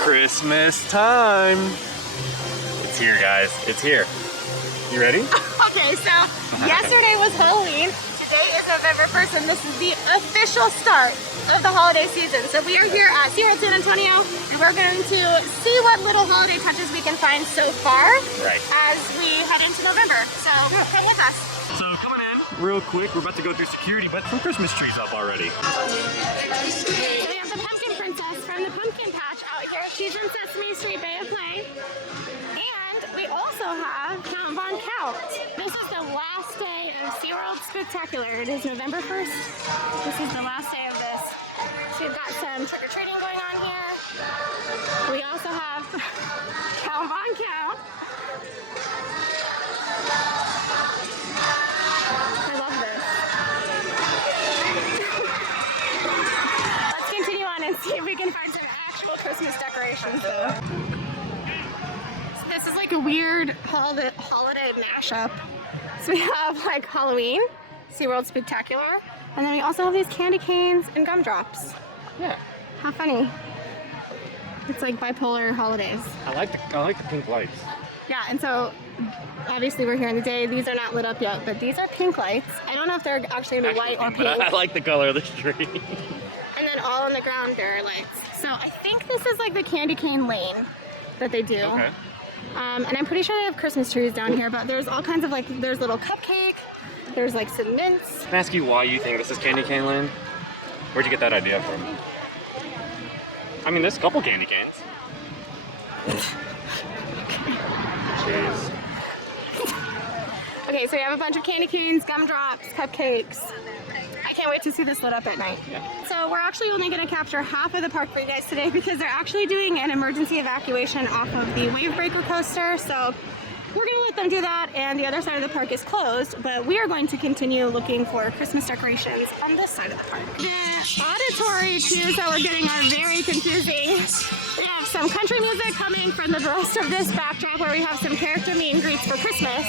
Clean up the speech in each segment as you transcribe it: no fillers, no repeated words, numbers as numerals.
Christmas time. It's here, guys. It's here. You ready? Okay, so yesterday was Halloween. Today is November 1st, and this is the official start of the holiday season. So we are here at SeaWorld San Antonio, and we're going to see what little holiday touches we can find so far as we head into November. So come with us. So coming in real quick, we're about to go through security, but some Christmas trees up already. So we have the Pumpkin Princess from the Pumpkin Patch out here. She's in Sesame Street Bay of Play. And we also have Count Von Count. This is the last day of SeaWorld Spooktacular. It is November 1st. This is the last day of this. So we've got some trick-or-treating going on here. We also have Count Von Count. I love this. Let's continue on and see if we can find some actual Christmas decorations though. So this is like a weird holiday mashup. So we have like Halloween, SeaWorld Spooktacular, and then we also have these candy canes and gumdrops. Yeah. How funny. It's like bipolar holidays. I like the pink lights. Yeah, and so obviously we're here in the day. These are not lit up yet, but these are pink lights. I don't know if they're actually gonna be white or pink. But I like the color of the tree. And then all on the ground there are lights. So I think this is like the candy cane lane that they do. Okay. And I'm pretty sure they have Christmas trees down here, but there's all kinds of like, there's little cupcake, there's like some mints. Can I ask you why you think this is Candy Cane Lane? Where'd you get that idea from? I mean, there's a couple candy canes. Jeez. Okay, so we have a bunch of candy canes, gumdrops, cupcakes. I can't wait to see this lit up at night. Yeah. So we're actually only going to capture half of the park for you guys today because they're actually doing an emergency evacuation off of the wave breaker coaster. So we're going to let them do that, and the other side of the park is closed, but we are going to continue looking for Christmas decorations on this side of the park. The auditory cues that we're getting are very confusing. We have some country music coming from the rest of this backdrop where we have some character meet and greets for Christmas.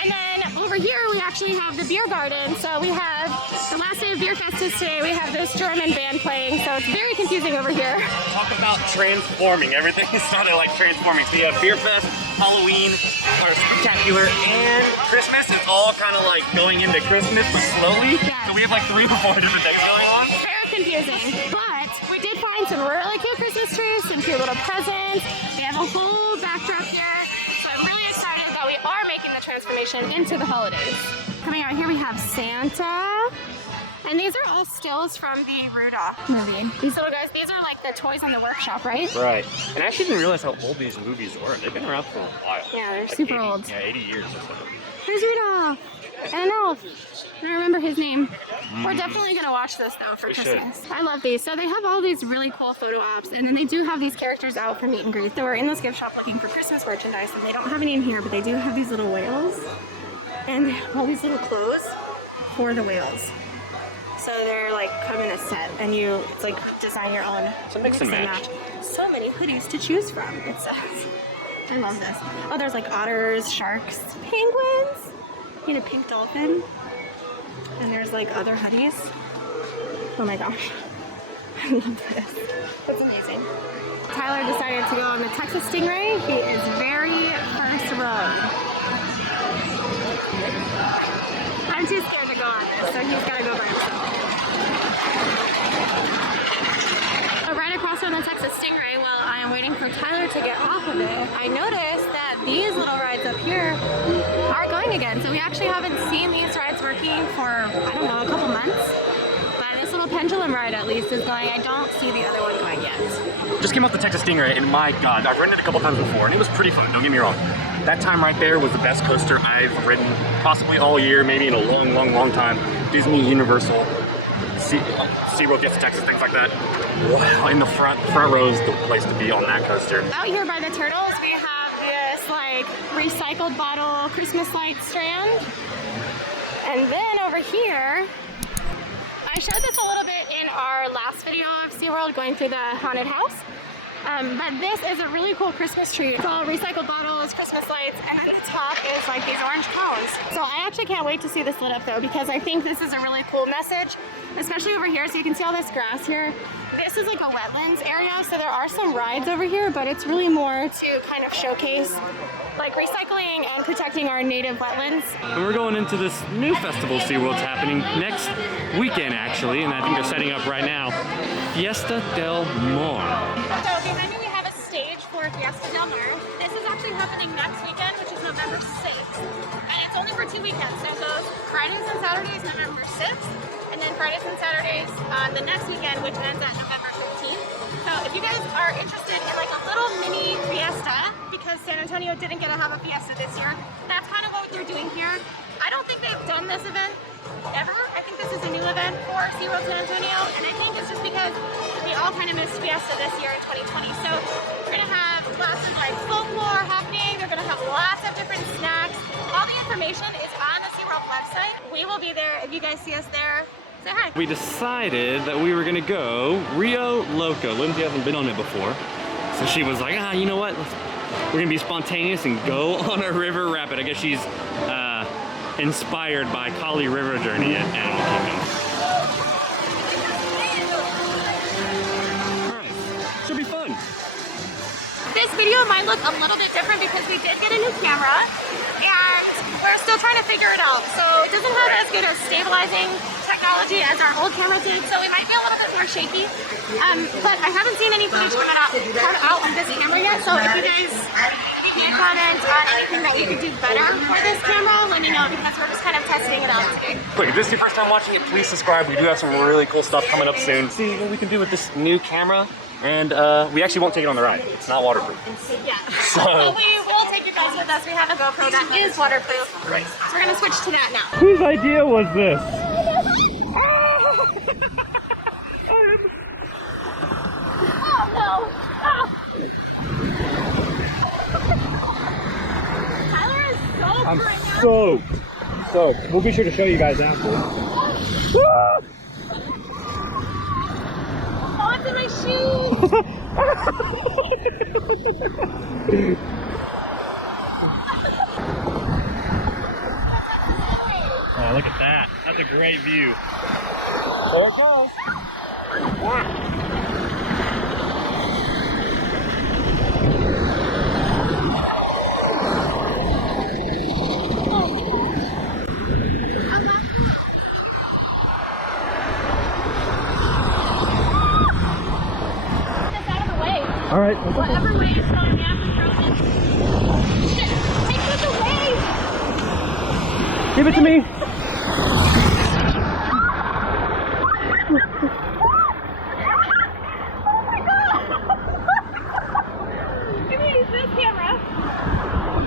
And then over here we actually have the beer garden. So we have the last day of Bierfest is today. We have this German band playing, so it's very confusing over here. Talk about transforming. Everything started like transforming. So you have Bierfest, Halloween, or Spooktacular, and Christmas. It's all kind of like going into Christmas, but slowly. Yeah. So we have like 3 or 4 different things going on. Very confusing, but we did find some really cute Christmas trees, some cute little presents. We have a whole backdrop here, so I'm really excited that we are making the transformation into the holidays. Coming out here we have Santa, and these are all stills from the Rudolph movie. These little guys, these are like the toys in the workshop, right? Right. And I actually didn't realize how old these movies were. They've been around for a while. Yeah, they're like super 80, old. Yeah, 80 years or so. Here's Rudolph and an elf. I don't remember his name. We're definitely gonna watch this though for Christmas. I love these. So they have all these really cool photo ops, and then they do have these characters out for meet and greet. So we're in this gift shop looking for Christmas merchandise, and they don't have any in here, but they do have these little whales and all these little clothes for the whales. So they're like come in a set, and you it's like design your own. So mix and match. So many hoodies to choose from. It says. I love this. Oh, there's like otters, sharks, penguins, and a pink dolphin. And there's like other hoodies. Oh my gosh. I love this. That's amazing. Tyler decided to go on the Texas Stingray. He is very first row. I'm too scared to go on this, so he's got to go by himself. Right across from the Texas Stingray, while I am waiting for Tyler to get off of it, I noticed that these little rides up here are going again. So we actually haven't seen these rides working for, I don't know, a couple months. But this little pendulum ride at least is going. I don't see the other one going yet. Just came off the Texas Stingray, and my God, I've ridden it a couple times before, and it was pretty fun, don't get me wrong. That time right there was the best coaster I've ridden possibly all year, maybe in a long, long, long time. Disney, Universal, SeaWorld gets to Texas, things like that. Wow, in the front row is the place to be on that coaster. Out here by the turtles, we have this like recycled bottle Christmas light strand. And then over here, I showed this a little bit in our last video of SeaWorld going through the haunted house. But this is a really cool Christmas tree. It's all recycled bottles, Christmas lights, and at the top is like these orange cones. So I actually can't wait to see this lit up though, because I think this is a really cool message, especially over here. So you can see all this grass here. This is like a wetlands area, so there are some rides over here, but it's really more to kind of showcase like recycling and protecting our native wetlands. And we're going into this new festival SeaWorld's happening next weekend actually, and I think they're setting up right now. Fiesta del Mar. So behind me we have a stage for Fiesta del Mar. This is actually happening next weekend, which is November 6th. And it's only for 2 weekends, so it goes Fridays and Saturdays November 6th, and then Fridays and Saturdays on the next weekend, which ends at November 15th. So if you guys are interested in like a little mini fiesta, because San Antonio didn't get to have a fiesta this year, that's kind of what they're doing here. I don't think they've done this event ever. I think this is a new event for SeaWorld San Antonio, and I think it's just because we all kind of missed fiesta this year in 2020. So we're gonna have lots of like folklore happening. They're gonna have lots of different snacks. All the information is on the SeaWorld website. We will be there. If you guys see us there, say hi. We decided that we were gonna go Rio Loco. Lindsay hasn't been on it before, so she was like, you know what? We're gonna be spontaneous and go on a river rapid. I guess she's inspired by Kali River Journey at Animal Kingdom. Alright, should be fun. This video might look a little bit different because we did get a new camera and we're still trying to figure it out. So it doesn't have as good as stabilizing technology as our old camera did, so we might be a little bit more shaky. But I haven't seen any footage come out on this camera yet, so if you guys can comment on anything that we could do better for this camera, let me know, because we're just kind of testing it out today. Quick, if this is your first time watching it, please subscribe. We do have some really cool stuff coming up soon. See what we can do with this new camera. And we actually won't take it on the ride. It's not waterproof. Yeah. So we will take you guys with us. We have a GoPro that is waterproof. Right. So we're gonna switch to that now. Whose idea was this? Oh no! Tyler is soaked I'm right now. soaked. So we'll be sure to show you guys after. Oh, it's in my shoes! Oh, look at that. That's a great view. There it goes. All right. Whatever way is throwing me off is frozen. Shit! Take this away! Give it to me. Oh my god! Give me this camera.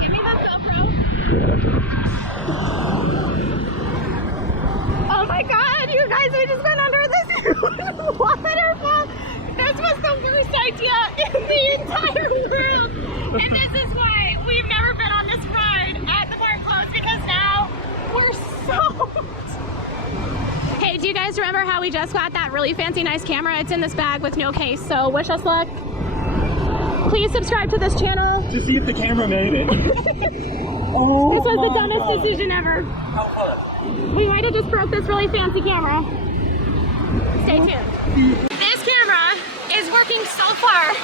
Give me this GoPro. Oh my god, you guys, we just went under this waterfall. This was the worst idea in the entire world. And this is why we've never been on this ride at the park closed, because now we're soaked. Hey, do you guys remember how we just got that really fancy nice camera? It's in this bag with no case, so wish us luck. Please subscribe to this channel. To see if the camera made it. Oh, this was the dumbest decision ever. How fun. We might have just broke this really fancy camera. Stay tuned. This camera is working so far,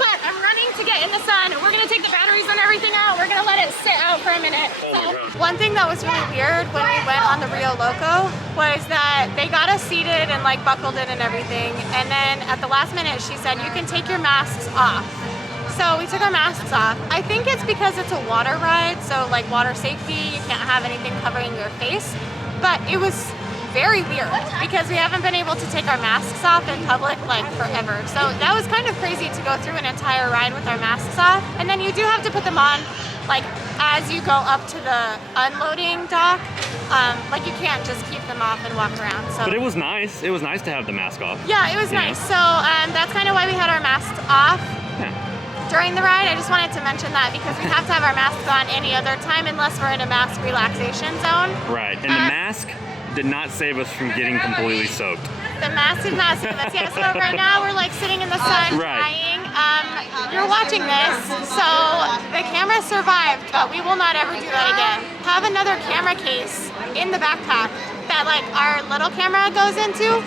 but I'm running to get in the sun. We're gonna take the batteries and everything out. We're gonna let it sit out for a minute. So, one thing that was really weird when we went on the Rio Loco was that they got us seated and like buckled in and everything. And then at the last minute, she said, you can take your masks off. So we took our masks off. I think it's because it's a water ride, so like water safety, you can't have anything covering your face. But it was very weird because we haven't been able to take our masks off in public like forever. So that was kind of crazy to go through an entire ride with our masks off. And then you do have to put them on like as you go up to the unloading dock. Like you can't just keep them off and walk around. So, but it was nice. It was nice to have the mask off. Yeah, it was nice. So that's kind of why we had our masks off. Yeah. During the ride. I just wanted to mention that because we have to have our masks on any other time unless we're in a mask relaxation zone. Right, and the mask did not save us from getting completely soaked. The mask did not save us. Yeah, so right now we're like sitting in the sun drying you're watching this, so the camera survived, but we will not ever do that again. Have another camera case in the backpack that like our little camera goes into.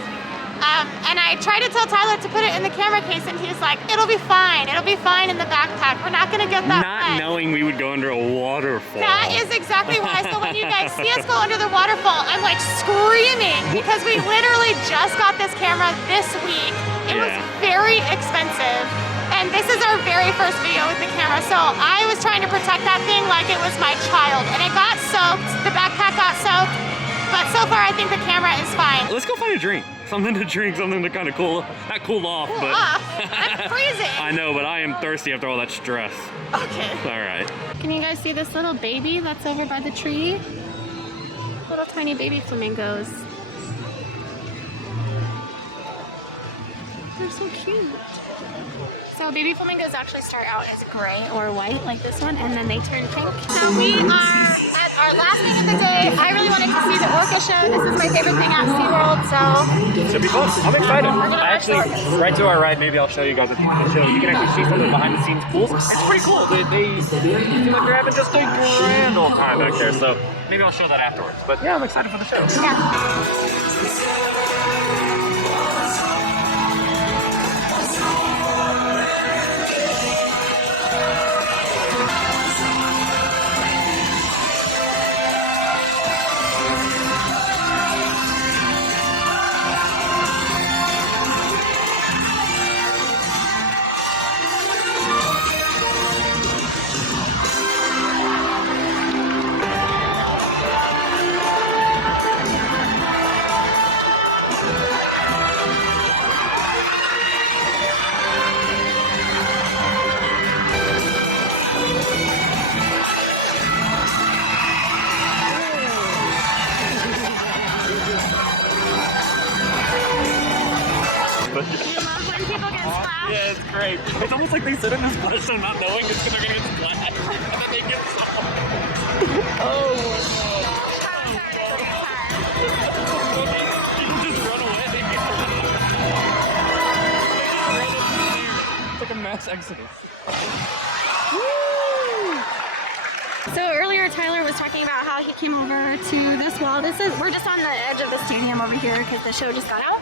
And I tried to tell Tyler to put it in the camera case, and he's like, it'll be fine in the backpack. We're not gonna get that Not wet. knowing we would go under a waterfall. That is exactly why. So when you guys see us go under the waterfall, I'm like screaming because we literally just got this camera this week. It was very expensive. And this is our very first video with the camera. So I was trying to protect that thing like it was my child. And it got soaked, the backpack got soaked. But so far I think the camera is fine. Let's go find a drink. Something to drink, something to kind of not cool off, but I'm freezing. I know, but I am thirsty after all that stress. Okay. All right. Can you guys see this little baby that's over by the tree? Little tiny baby flamingos. They're so cute. So baby flamingos actually start out as gray or white like this one, and then they turn pink. So we are at our last thing of the day. I really wanted to see the orca show. This is my favorite thing at SeaWorld, so Should be fun. I'm excited. Right to our right, maybe I'll show you guys at the show. You can actually see some of the behind the scenes pools. It's pretty cool. They seem like they're having just a grand old time back there, so maybe I'll show that afterwards. But yeah, I'm excited for the show. Yeah, it's great. It's almost like they sit in this position not knowing it's gonna get splashed, and then they get some. Oh my god. People just run away. It's like a mass exodus. So earlier Tyler was talking about how he came over to this wall. We're just on the edge of the stadium over here because the show just got out.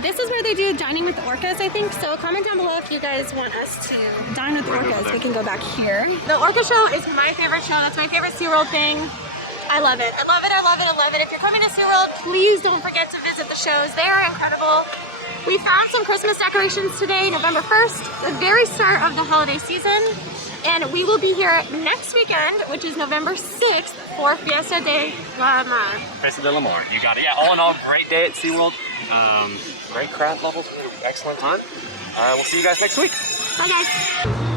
This is where they do dining with the orcas, I think. So comment down below if you guys want us to dine with the orcas. We can go back here. The orca show is my favorite show. That's my favorite SeaWorld thing. I love it. I love it. I love it. I love it. If you're coming to SeaWorld, please don't forget to visit the shows. They are incredible. We found some Christmas decorations today, November 1st, the very start of the holiday season. And we will be here next weekend, which is November 6th for Fiesta de la Mar. Fiesta de la Mar. You got it. Yeah, all in all, great day at SeaWorld. Great crowd levels. Excellent time. We'll see you guys next week. Bye, guys.